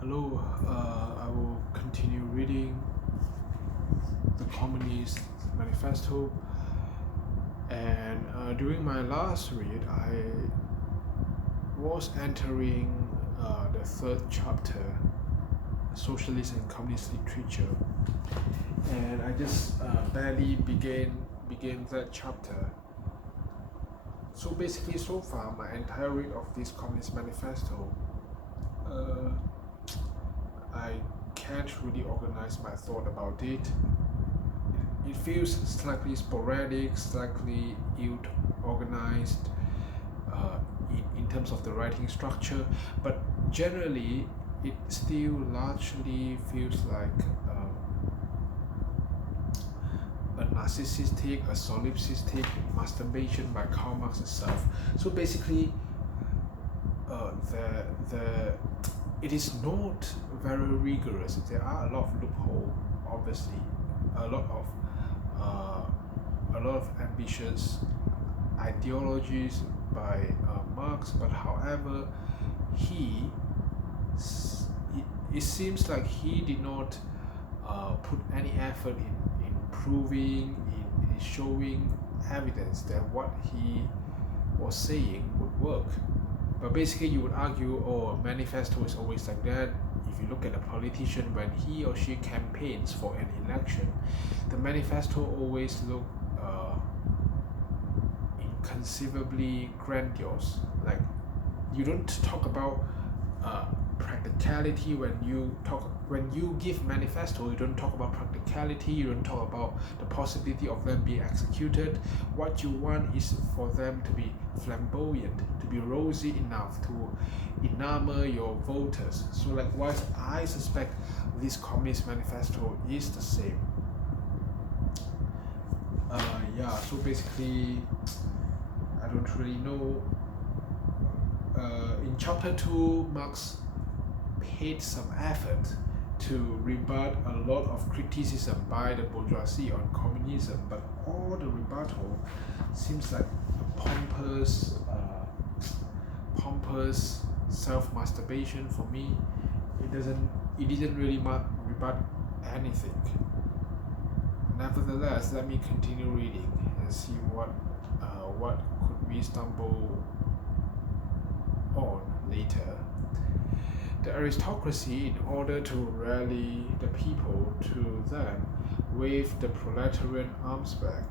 Hello, I will continue reading the Communist Manifesto. And during my last read, I was entering the third chapter, Socialist and Communist Literature, and I just barely began that chapter. So basically, so far, my entire read of this Communist Manifesto, uh, I can't really organize my thought about it. It feels slightly sporadic, slightly ill-organized in terms of the writing structure, but generally it still largely feels like a narcissistic, a solipsistic masturbation by Karl Marx itself. So basically, the it is not very rigorous. There are a lot of loopholes, obviously, a lot of ambitious ideologies by Marx, but however, he it seems like he did not put any effort in proving, in showing evidence that what he was saying would work. But basically, you would argue, oh, a manifesto is always like that. If you look at a politician when he or she campaigns for an election, the manifesto always look inconceivably grandiose. Like, you don't talk about practicality when you give manifesto. You don't talk about practicality. You don't talk about the possibility of them being executed. What you want is for them to be flamboyant, to be rosy enough to enamor your voters. So likewise, I suspect this Communist Manifesto is the same. So basically, I don't really know. In chapter 2, Marx paid some effort to rebut a lot of criticism by the bourgeoisie on communism, but all the rebuttal seems like pompous self-masturbation for me. It didn't really rebut anything. Nevertheless, let me continue reading and see what could we stumble on later. The aristocracy, in order to rally the people to them, waved the proletarian arms back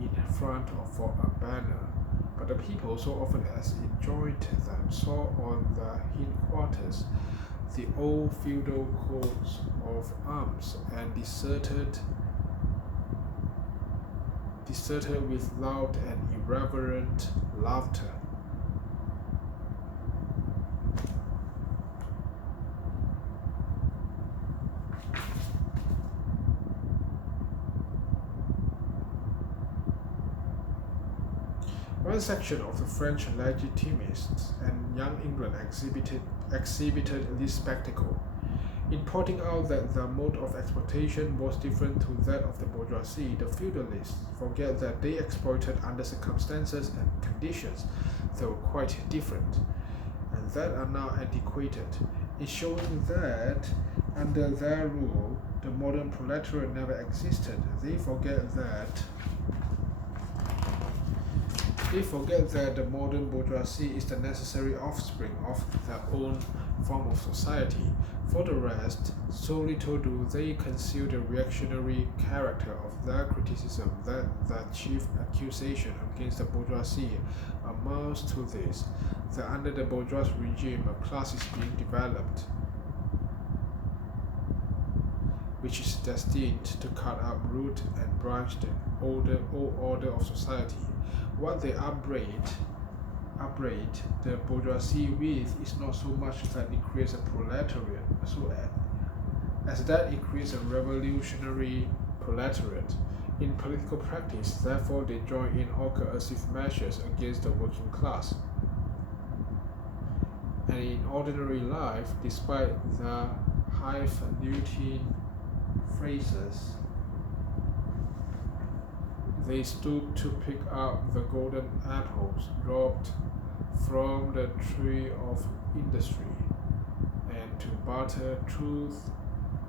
in front of for a banner. But the people, so often as it joined them, saw on the hindquarters the old feudal coats of arms and deserted with loud and irreverent laughter. One section of the French legitimists and Young England exhibited this spectacle. In pointing out that the mode of exploitation was different to that of the bourgeoisie, the feudalists forget that they exploited under circumstances and conditions that were quite different, and that are now antiquated. In showing that, under their rule, the modern proletariat never existed, they forget that the modern bourgeoisie is the necessary offspring of their own form of society. For the rest, so little do they conceal the reactionary character of their criticism that the chief accusation against the bourgeoisie amounts to this, that under the bourgeois regime a class is being developed which is destined to cut up root and branch the old order of society. What they upbraid the bourgeoisie with is not so much that it creates a proletariat, as that it creates a revolutionary proletariat. In political practice, therefore, they join in all coercive measures against the working class. And in ordinary life, despite the highfalutin phrases, they stoop to pick up the golden apples dropped from the tree of industry, and to barter truth,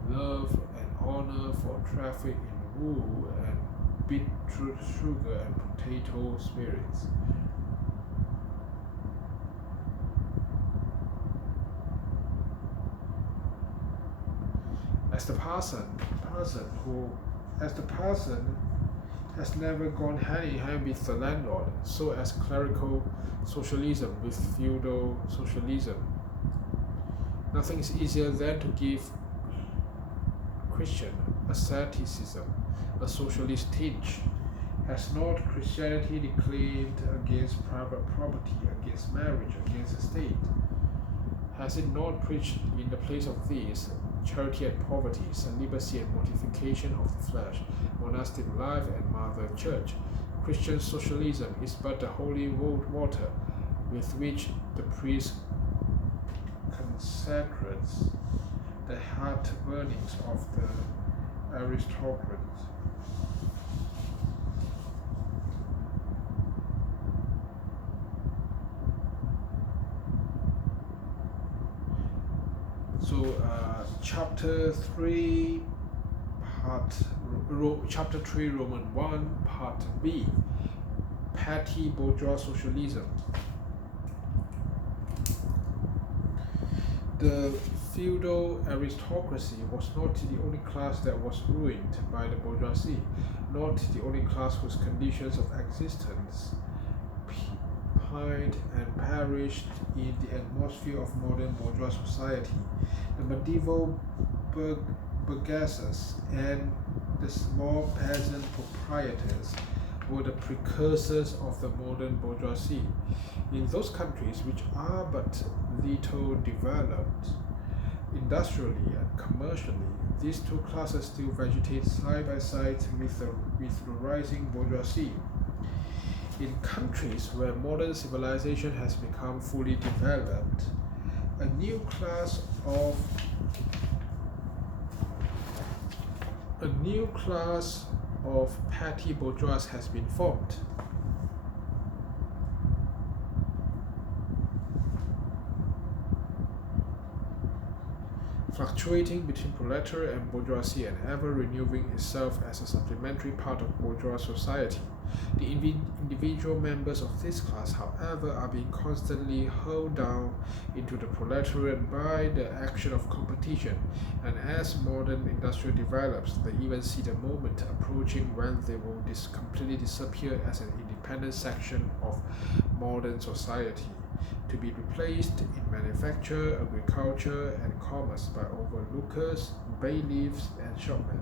love, and honor for traffic in wool and beetroot sugar and potato spirits. As the parson has never gone hand in hand with the landlord, so as clerical socialism with feudal socialism. Nothing is easier than to give Christian asceticism a socialist tinge. Has not Christianity declaimed against private property, against marriage, against the state? Has it not preached in the place of these charity and poverty, celibacy and mortification of the flesh, monastic life and mother church? Christian socialism is but the holy water with which the priest consecrates the heart burnings of the aristocrats. So, chapter 3, Roman 1, part B, petty bourgeois socialism. The feudal aristocracy was not the only class that was ruined by the bourgeoisie, not the only class whose conditions of existence pined and perished in the atmosphere of modern bourgeois society. The medieval burgesses and the small peasant proprietors were the precursors of the modern bourgeoisie. In those countries which are but little developed industrially and commercially, these two classes still vegetate side by side with the rising bourgeoisie. In countries where modern civilization has become fully developed, a new class of petty bourgeois has been formed. Fluctuating between proletariat and bourgeoisie and ever renewing itself as a supplementary part of bourgeois society. The individual members of this class, however, are being constantly hurled down into the proletariat by the action of competition, and as modern industry develops, they even see the moment approaching when they will completely disappear as an independent section of modern society, to be replaced in manufacture, agriculture, and commerce by overlookers, bailiffs, and shopmen.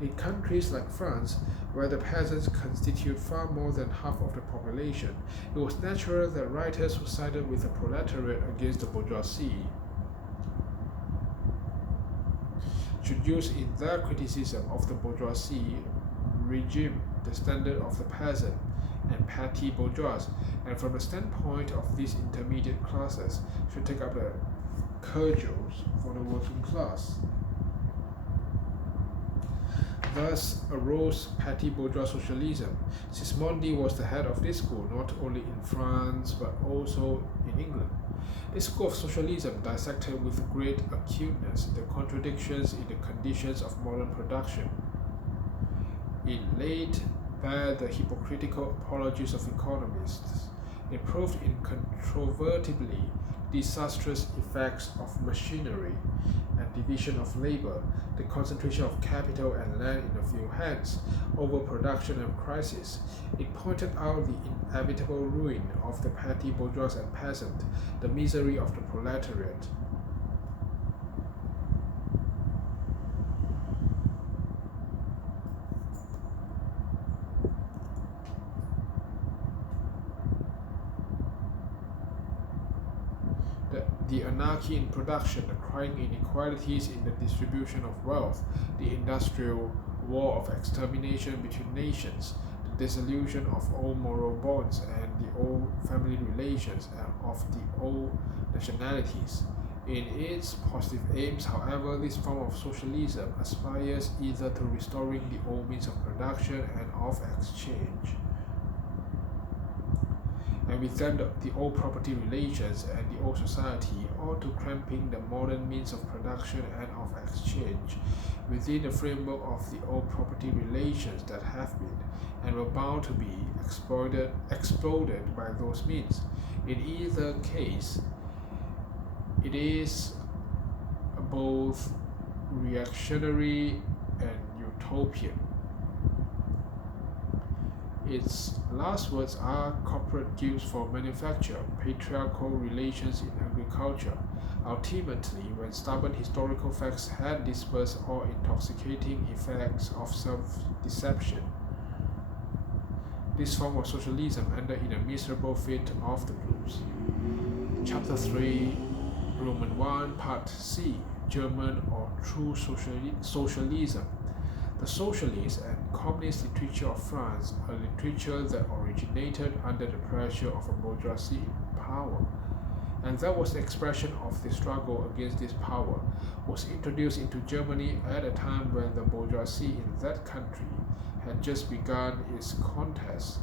In countries like France, where the peasants constitute far more than half of the population, it was natural that writers who sided with the proletariat against the bourgeoisie should use in their criticism of the bourgeoisie regime the standard of the peasant and petty bourgeois, and from the standpoint of these intermediate classes, should take up the cudgels for the working class. Thus arose petty bourgeois socialism. Sismondi was the head of this school not only in France but also in England. This school of socialism dissected with great acuteness the contradictions in the conditions of modern production. It laid bare the hypocritical apologies of economists. It proved incontrovertibly disastrous effects of machinery and division of labor, the concentration of capital and land in a few hands, overproduction and crisis. It pointed out the inevitable ruin of the petty bourgeois and peasant, the misery of the proletariat. The anarchy in production, the crying inequalities in the distribution of wealth, the industrial war of extermination between nations, the dissolution of old moral bonds and the old family relations and of the old nationalities. In its positive aims, however, this form of socialism aspires either to restoring the old means of production and of exchange, and with them the old property relations and the old society, or to cramping the modern means of production and of exchange within the framework of the old property relations that have been and were bound to be exploded by those means. In either case, it is both reactionary and utopian. Its last words are corporate guilds for manufacture, patriarchal relations in agriculture. Ultimately, when stubborn historical facts had dispersed all intoxicating effects of self-deception, this form of socialism ended in a miserable fate of the blues. Chapter 3, Roman 1, Part C, German or True Socialism. The socialist and communist literature of France, a literature that originated under the pressure of a bourgeoisie in power, and that was the expression of the struggle against this power, was introduced into Germany at a time when the bourgeoisie in that country had just begun its contest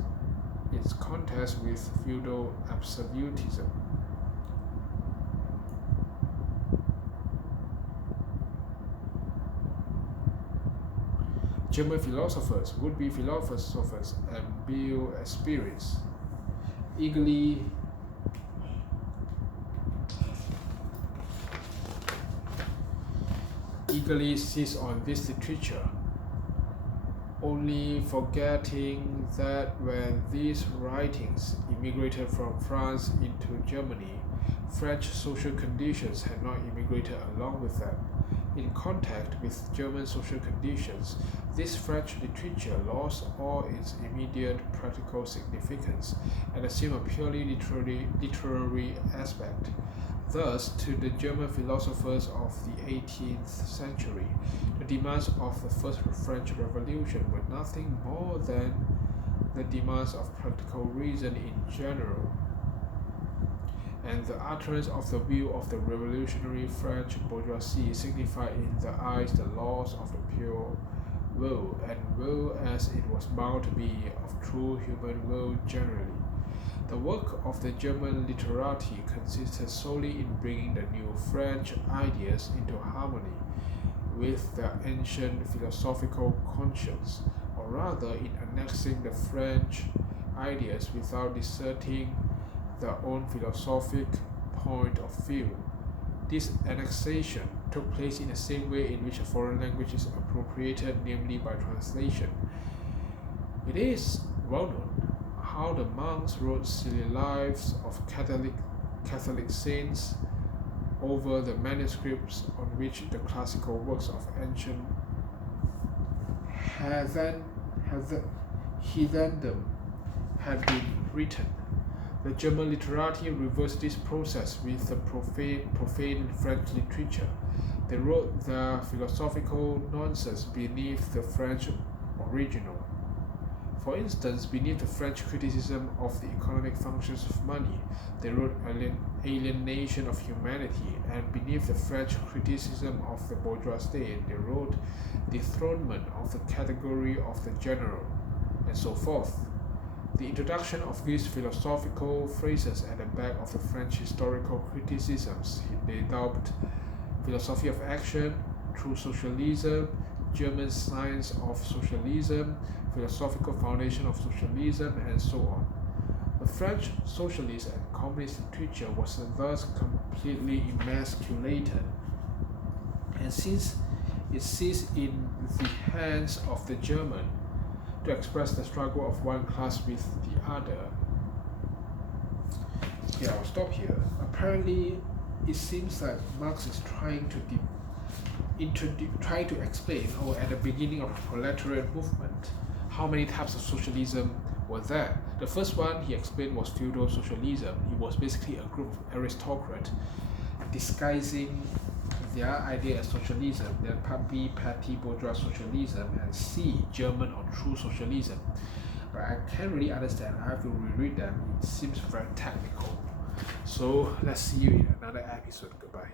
with feudal absolutism. German philosophers, would-be philosophers, and bio-spirits eagerly seized on this literature, only forgetting that when these writings immigrated from France into Germany, French social conditions had not immigrated along with them. In contact with German social conditions, this French literature lost all its immediate practical significance and assumed a purely literary aspect. Thus, to the German philosophers of the 18th century, the demands of the First French Revolution were nothing more than the demands of practical reason in general, and the utterance of the will of the revolutionary French bourgeoisie signified in their eyes the laws of the pure will, and will as it was bound to be of true human will generally. The work of the German literati consisted solely in bringing the new French ideas into harmony with their ancient philosophical conscience, or rather in annexing the French ideas without deserting their own philosophic point of view. This annexation took place in the same way in which a foreign language is appropriated, namely by translation. It is well known how the monks wrote silly lives of Catholic saints over the manuscripts on which the classical works of ancient heathendom had been written. The German literati reversed this process with the profane French literature. They wrote their philosophical nonsense beneath the French original. For instance, beneath the French criticism of the economic functions of money, they wrote alienation of humanity, and beneath the French criticism of the bourgeois state, they wrote dethronement of the category of the general, and so forth. The introduction of these philosophical phrases at the back of the French historical criticisms they dubbed philosophy of action, true socialism, German science of socialism, philosophical foundation of socialism, and so on. The French socialist and communist literature was thus completely emasculated, and since it ceased in the hands of the German to express the struggle of one class with the other. Yeah, I'll stop here. Apparently, it seems like Marx is trying to explain, or at the beginning of the proletariat movement, how many types of socialism were there. The first one he explained was feudal socialism. It was basically a group of aristocrats disguising their idea as socialism. Then part B, petty bourgeois socialism, and C, German or true socialism. But I can't really understand. I have to reread them. It seems very technical. So let's see you in another episode. Goodbye.